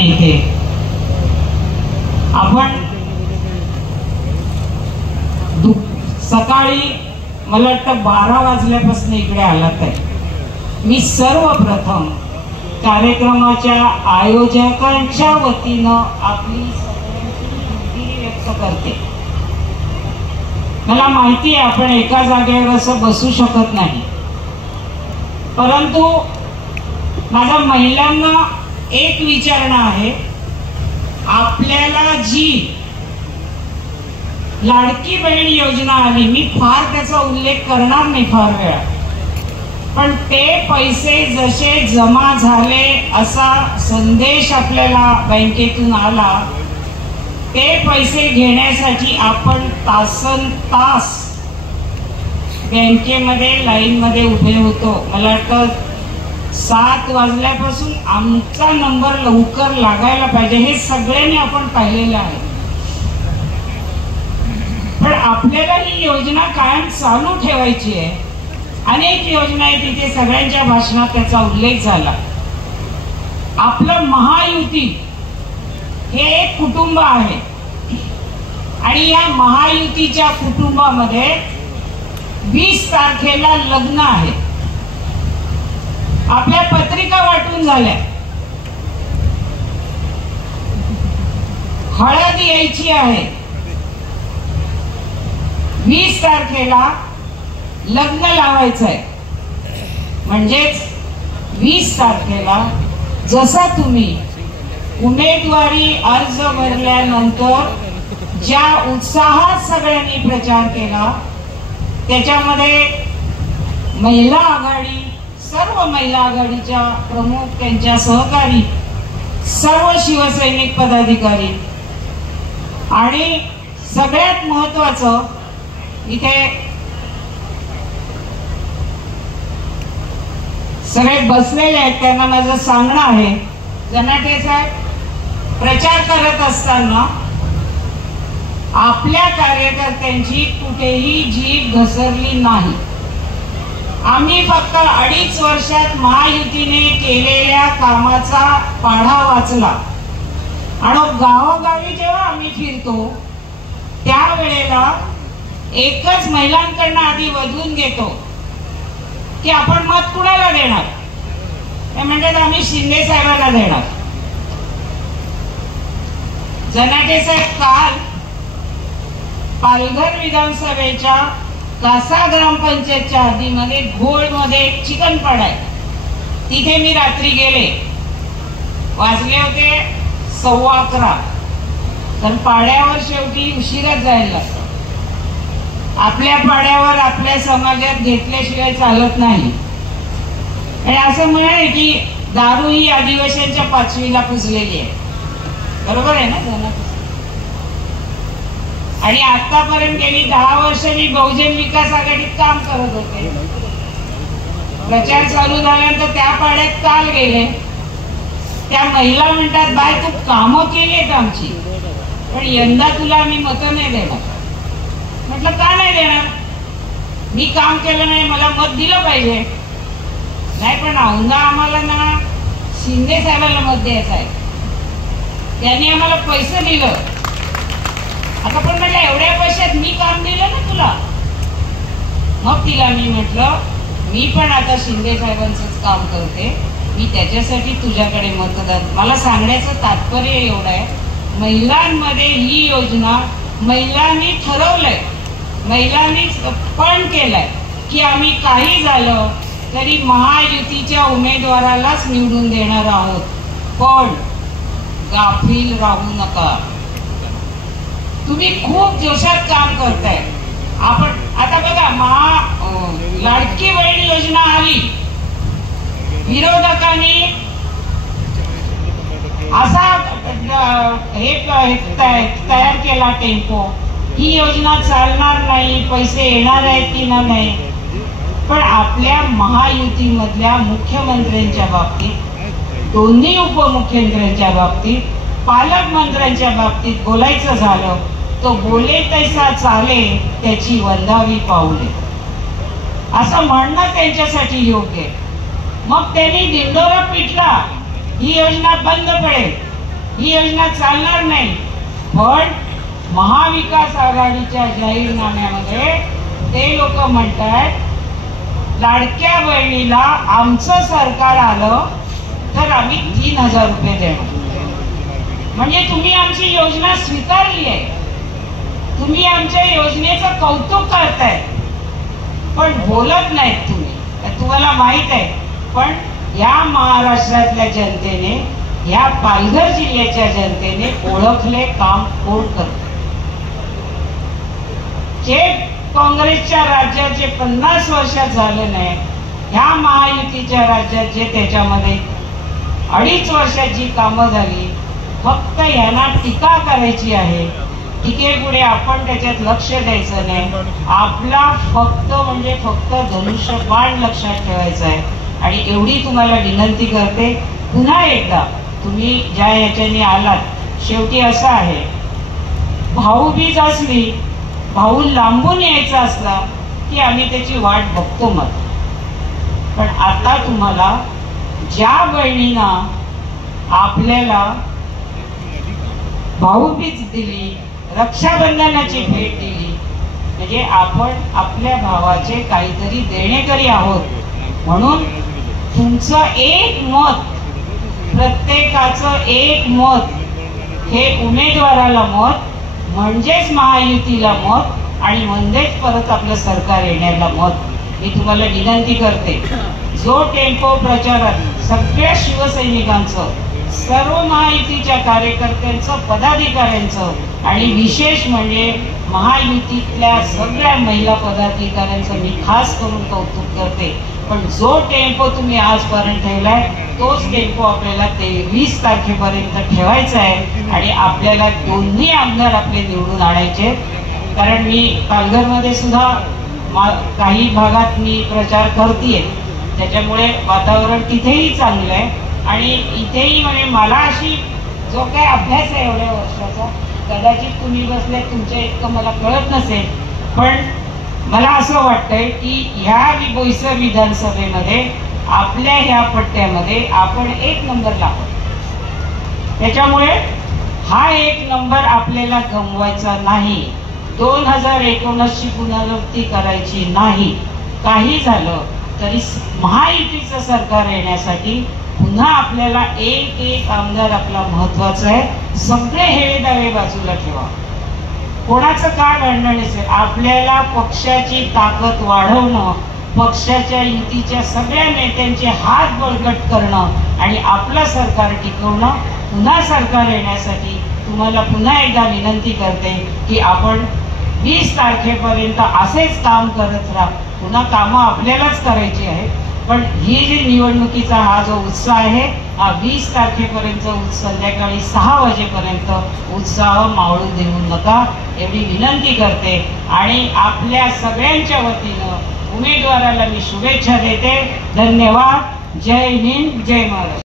नेते, आपण सकाळी मला वाटतं 12 वाजल्यापासून इकडे आलात आहे. मी सर्वप्रथम कार्यक्रमाच्या आयोजकांच्या वतीनं आपली सगळ्यांची व्यक्त करते. मला माहिती आहे आपण एका जागेवर असं बसू शकत नाही, परंतु माझ्या महिलांना एक विचारणं आहे. आपल्याला जी लाडकी बहीण योजना आली, मी फार त्याचा उल्लेख करणार नाही फार वेळा, पण ते पैसे जसे जमा झाले असा संदेश आपल्याला बँकेतून आला, ते पैसे घेण्यासाठी आपण तासनतास बँकेमध्ये लाईनमध्ये उभे होतो. मला वाटतं 7 वाजल्यापासून आमचा नंबर लवकर लागायला पाहिजे, हे सगळ्यांनी आपण पाहिलेलं आहे. पण आपल्याला ही योजना कायम चालू ठेवायची आहे. अनेक योजना आहेत, तिथे सगळ्यांच्या भाषणात त्याचा उल्लेख झाला. आपलं महायुती हे एक कुटुंब आहे आणि या महायुतीच्या कुटुंबामध्ये 20 तारखेला लग्न आहे. आपल्या पत्रिका वाटून झाल्या, हळद यायची आहे. 20 तारखेला लग्न लावायचं आहे. म्हणजेच 20 तारखेला जसा तुम्ही उमेदवारी अर्ज भरल्यानंतर ज्या उत्साहात सगळ्यांनी प्रचार केला, त्याच्यामध्ये महिला आघाडी, सर्व महिला आघाडीच्या प्रमुख, त्यांच्या सहकारी, सर्व शिवसैनिक पदाधिकारी आणि सगळ्यात महत्वाचं इथे सगळे बसलेले आहेत, त्यांना माझं सांगणं आहे. जनाटे साहेब, प्रचार करत असताना आपल्या कार्यकर्त्यांची कुठेही जीभ घसरली नाही. आम्ही फक्त 2.5 वर्षात महायुतीने केलेल्या कामाचा पाढा वाचला आणि गावोगावी जेव्हा आम्ही फिरतो त्यावेळेला एकच महिलांकडनं आधी वधून घेतो की आपण मत कुणाला देणार. ते म्हणतात आम्ही शिंदे साहेबांना देणार. जनाटे साहेब, काल पालघर विधानसभेच्या कासा ग्रामपंचायतच्या हद्दीमध्ये घोळमध्ये एक चिकनपाडा आहे, तिथे मी रात्री गेले. वाजले होते 11:15. तर पाड्यावर शेवटी उशिराच जायला लागतं. आपल्या पाड्यावर आपल्या समाजात घेतल्याशिवाय चालत नाही. आणि असं म्हणाले की दारू ही आदिवासींच्या 5वीला पुजलेली आहे. बरोबर आहे ना? आणि आतापर्यंत गेली 10 वर्ष मी बहुजन विकास आघाडीत काम करत होते. प्रचार चालू झाल्यानंतर त्या पाड्यात काल गेले. त्या महिला म्हणतात, बाय तू कामं केली आहेत आमची, पण यंदा तुला आम्ही मतं नाही देणार. म्हटलं का नाही देणार? मी काम केलं नाही, मला मत दिलं पाहिजे. नाही पण औंधा आम्हाला ना शिंदे साहेबांना मत द्यायचं आहे, त्यांनी आम्हाला पैसे दिलं. आता पण म्हटलं एवढ्या पैशात मी काम दिलं ना तुला. मग तिला मी म्हटलं मी पण आता शिंदे साहेबांचंच काम करते, मी त्याच्यासाठी तुझ्याकडे मतदान. मला सांगण्याचं तात्पर्य एवढं आहे, महिलांमध्ये ही योजना महिलांनी ठरवलंय, महिलांनीच पण केलंय की आम्ही काही झालं तरी महायुतीच्या उमेदवारालाच निवडून देणार आहोत. पण गाफील राहू नका. तुम्ही खूप जोशात काम करताय. आपण आता बघा, लाडकी बहीण योजना आली, विरोधकांनी असा हे तयार केला टेम्पो, ही योजना चालणार नाही, पैसे येणार आहेत की नाही. पण आपल्या महायुतीमधल्या मुख्यमंत्र्यांच्या बाबतीत, दोन्ही उपमुख्यमंत्र्यांच्या बाबतीत, पालकमंत्र्यांच्या बाबतीत बोलायचं झालं तो बोले तैसा चाले त्याची वंदावी पाऊले, असं म्हणणं त्यांच्यासाठी योग्य आहे. मग त्यांनी दिंडोरा पिटला, ही योजना बंद पडेल. ही योजना चालणार नाही. पण महाविकास आघाडीच्या जाहीरनाम्यामध्ये ते लोक म्हणतात लाडक्या बहिणीला आमचं सरकार आलं तर आम्ही 3000 रुपये देणार. म्हणजे तुम्ही आमची योजना स्वीकारली आहे, तुम्ही आमच्या योजनेचं कौतुक करताय, पण बोलत नाहीत तुम्ही. तुम्हाला माहित आहे, पण या महाराष्ट्रातल्या जनतेने, या पालघर जिल्ह्याच्या जनतेने ओळखले काम कोण करत. जे काँग्रेसच्या राज्यात जे 50 वर्षात झालं नाही, ह्या महायुतीच्या राज्यात जे त्याच्यामध्ये 2.5 वर्षात जी कामं झाली, फक्त यांना टीका करायची आहे. टीकेपुढे आपण त्याच्यात लक्ष द्यायचं नाही. आपला फक्त म्हणजे फक्त धनुष्यबाण लक्षात ठेवायचं आहे. आणि एवढी तुम्हाला विनंती करते, पुन्हा एकदा तुम्ही ज्या याच्याने आलात, शेवटी असं आहे, भाऊबीज असली, भाऊ लांबून यायचा असला की आम्ही त्याची वाट बघतो मग. पण आता तुम्हाला ज्या बहिणींना आपल्याला भाऊबीज दिली, रक्षाबंधनाची भेट दिली, म्हणजे आपण आपल्या भावाचे काहीतरी देणेकरी आहोत. म्हणून तुमचं एक मत, प्रत्येकाचं एक मत, हे उमेदवाराला मत म्हणजेच महायुतीला मत आणि म्हणजेच परत आपलं सरकार येण्याला मत. मी तुम्हाला विनंती करते, जो टेम्पो प्रचारात सगळ्या शिवसैनिकांचं, सर्व महायुतीच्या कार्यकर्त्यांचं, पदाधिकाऱ्यांचं आणि विशेष म्हणजे महायुतीतल्या सगळ्या महिला पदाधिकाऱ्यांचं मी खास करून कौतुक करते. पण जो टेम्पो तुम्ही आजपर्यंत ठेवलाय, तोच टेम्पो आपल्याला 23 तारखेपर्यंत ठेवायचा आहे. आणि आपल्याला दोन्ही आमदार आपले निवडून आणायचे. कारण मी पालघरमध्ये सुद्धा काही भागात मी प्रचार करतेय, त्याच्यामुळे वातावरण तिथेही चांगलं आहे. आणि इथेही म्हणजे मला अशी जो काही अभ्यास आहे एवढ्या वर्षाचा, कदाचित तुम्ही बसले तुमच्या इतकं मला कळत नसेल, पण मला असं वाटतंय की ह्या बोईसर विधानसभेमध्ये आपल्या ह्या पट्ट्यामध्ये आपण 1 नंबरला आहोत. त्याच्यामुळे हा 1 नंबर आपल्याला गमवायचा नाही. 2019ची पुनरावृत्ती करायची नाही. काही झालं तरी महायुतीचं सरकार येण्यासाठी पुन्हा आपल्याला एक आमदार आपला महत्वाचा आहे. सगळे हेवे दावे बाजूला ठेवा, कोणाचं काय भांडण नसेल. आपल्याला पक्षाची ताकद वाढवणं, पक्षाच्या युतीच्या सगळ्या नेत्यांचे हात बळकट करणं आणि आपलं सरकार टिकवणं. पुन्हा सरकार येण्यासाठी तुम्हाला पुन्हा एकदा विनंती करते की आपण 20 तारखेपर्यंत असेच काम करत राहा. पुन्हा कामं आपल्यालाच करायची आहेत, पण ही जी निवडणुकीचा हा जो उत्साह आहे, हा 20 तारखेपर्यंत संध्याकाळी 6 वाजेपर्यंत उत्साह मावळू देऊ नका, एवढी विनंती करते. आणि आपल्या सगळ्यांच्या वतीनं उमेदवाराला मी शुभेच्छा देते. धन्यवाद. जय हिंद, जय महाराष्ट्र.